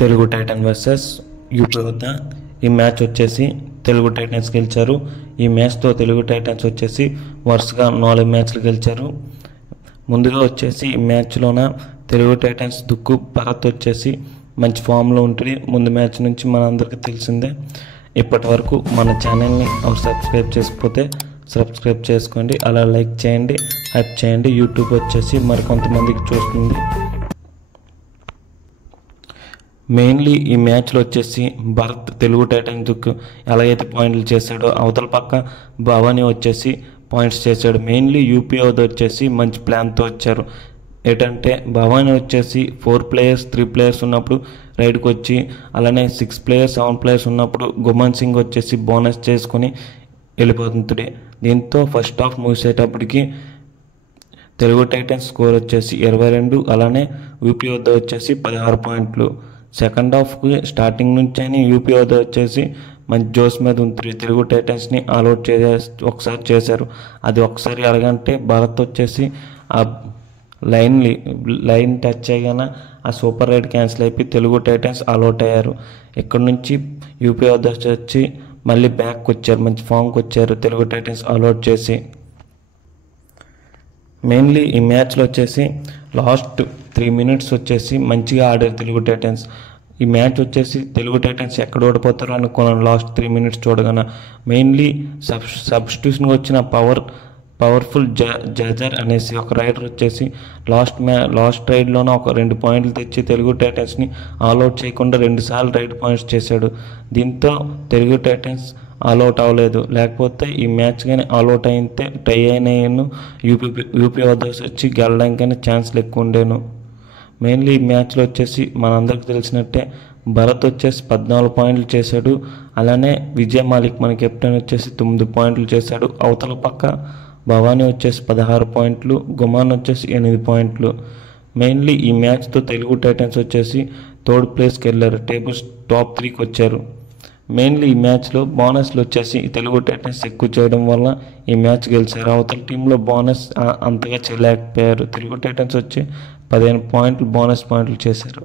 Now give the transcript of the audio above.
Telugu Titan versus UP వద్ద ఈ match వచ్చేసి తెలుగు టైటన్స్ గెలిచారు. ఈ మ్యాచ్తో తెలుగు టైటన్స్ వచ్చేసి వరుసగా 4 మ్యాచ్లు గెలిచారు. ముందుగా వచ్చేసి ఈ మ్యాచ్లోన తెలుగు టైటన్స్ దుక్కు భరత్ వచ్చేసి మంచి ఫామ్లో ఉంటుంది. ముందు మ్యాచ్ నుంచి మనందరికీ తెలిసిందే. ఇప్పటి వరకు మన ఛానల్ని సబ్స్క్రైబ్ చేసుకోకపోతే సబ్స్క్రైబ్ చేసుకోండి, అలా లైక్ చేయండి, హైప్ చేయండి. యూట్యూబ్ వచ్చేసి మరి కొంతమందికి చూస్తుంది. మెయిన్లీ ఈ మ్యాచ్లో వచ్చేసి భరత్ తెలుగు టైటన్స్కు ఎలాగైతే పాయింట్లు చేశాడో అవతల పక్క భవానీ వచ్చేసి పాయింట్స్ చేశాడు. మెయిన్లీ యూపీ వచ్చేసి మంచి ప్లాన్తో వచ్చారు. ఏంటంటే భవానీ వచ్చేసి 4 ప్లేయర్స్ 3 ప్లేయర్స్ ఉన్నప్పుడు రైడ్కి వచ్చి, అలానే 6 ప్లేయర్స్ 7 ప్లేయర్స్ ఉన్నప్పుడు గుమన్ సింగ్ వచ్చేసి బోనస్ చేసుకొని వెళ్ళిపోతుంది. దీంతో ఫస్ట్ హాఫ్ ముగిసేటప్పటికి తెలుగు టైటన్స్ స్కోర్ వచ్చేసి 22, అలానే యూపీ వచ్చేసి 16 పాయింట్లు. సెకండ్ హాఫ్కి స్టార్టింగ్ నుంచి అని యూపీ వచ్చేసి మంచి జోస్ మీద ఉంటుంది. తెలుగు టైటన్స్ని ఆల్అౌట్ ఒకసారి చేశారు. అది ఒకసారి ఎలాగంటే భరత్ వచ్చేసి ఆ లైన్ టచ్ చేయగానే ఆ సూపర్ రైడ్ క్యాన్సిల్ అయిపోయి తెలుగు టైటన్స్ ఆల్అౌట్ అయ్యారు. ఇక్కడ నుంచి యూపీ వచ్చి మళ్ళీ బ్యాక్ వచ్చారు, మంచి ఫామ్కి వచ్చారు తెలుగు టైటన్స్ ఆల్అౌట్ చేసి. మెయిన్లీ ఈ మ్యాచ్లో వచ్చేసి లాస్ట్ 3 మినిట్స్ వచ్చేసి మంచిగా ఆడారు తెలుగు టైటన్స్. ఈ మ్యాచ్ వచ్చేసి తెలుగు టైటన్స్ ఎక్కడ ఓడిపోతారో అనుకున్నాను లాస్ట్ 3 మినిట్స్ చూడగానే. మెయిన్లీ సబ్స్టిట్యూషన్గా వచ్చిన పవర్ఫుల్ జాజర్ అనేసి ఒక రైడర్ వచ్చేసి లాస్ట్ రైడ్లోనే ఒక 2 పాయింట్లు తెచ్చి తెలుగు టైటన్స్ని ఆల్అౌట్ చేయకుండా 2 సార్లు రైడ్ పాయింట్స్ చేశాడు. దీంతో తెలుగు టైటన్స్ ఆల్అౌట్ అవ్వలేదు. లేకపోతే ఈ మ్యాచ్ కానీ ఆల్అౌట్ అయితే టై అయినాను, యూపీ వచ్చి గెలడానికైనా ఛాన్స్లు ఎక్కువ ఉండేను. మెయిన్లీ ఈ మ్యాచ్లో వచ్చేసి మనందరికీ తెలిసినట్టే భరత్ వచ్చేసి 14 పాయింట్లు చేశాడు. అలానే విజయ్ మాలిక్ మన కెప్టెన్ వచ్చేసి 9 పాయింట్లు చేశాడు. అవతల పక్క భవానీ వచ్చేసి 16 పాయింట్లు, గుమాన్ వచ్చేసి 8 పాయింట్లు. మెయిన్లీ ఈ మ్యాచ్తో తెలుగు టైటన్స్ వచ్చేసి 3rd ప్లేస్కి వెళ్ళారు, టేబుల్స్ టాప్ 3కి వచ్చారు. మెయిన్లీ ఈ మ్యాచ్లో బోనస్లు వచ్చేసి తెలుగు టైటన్స్ ఎక్కువ చేయడం వల్ల ఈ మ్యాచ్ గెలిచారు. అవతల టీంలో బోనస్ అంతగా చేయలేకపోయారు. తెలుగు టైటన్స్ వచ్చి 15 పాయింట్లు బోనస్ పాయింట్లు చేశారు.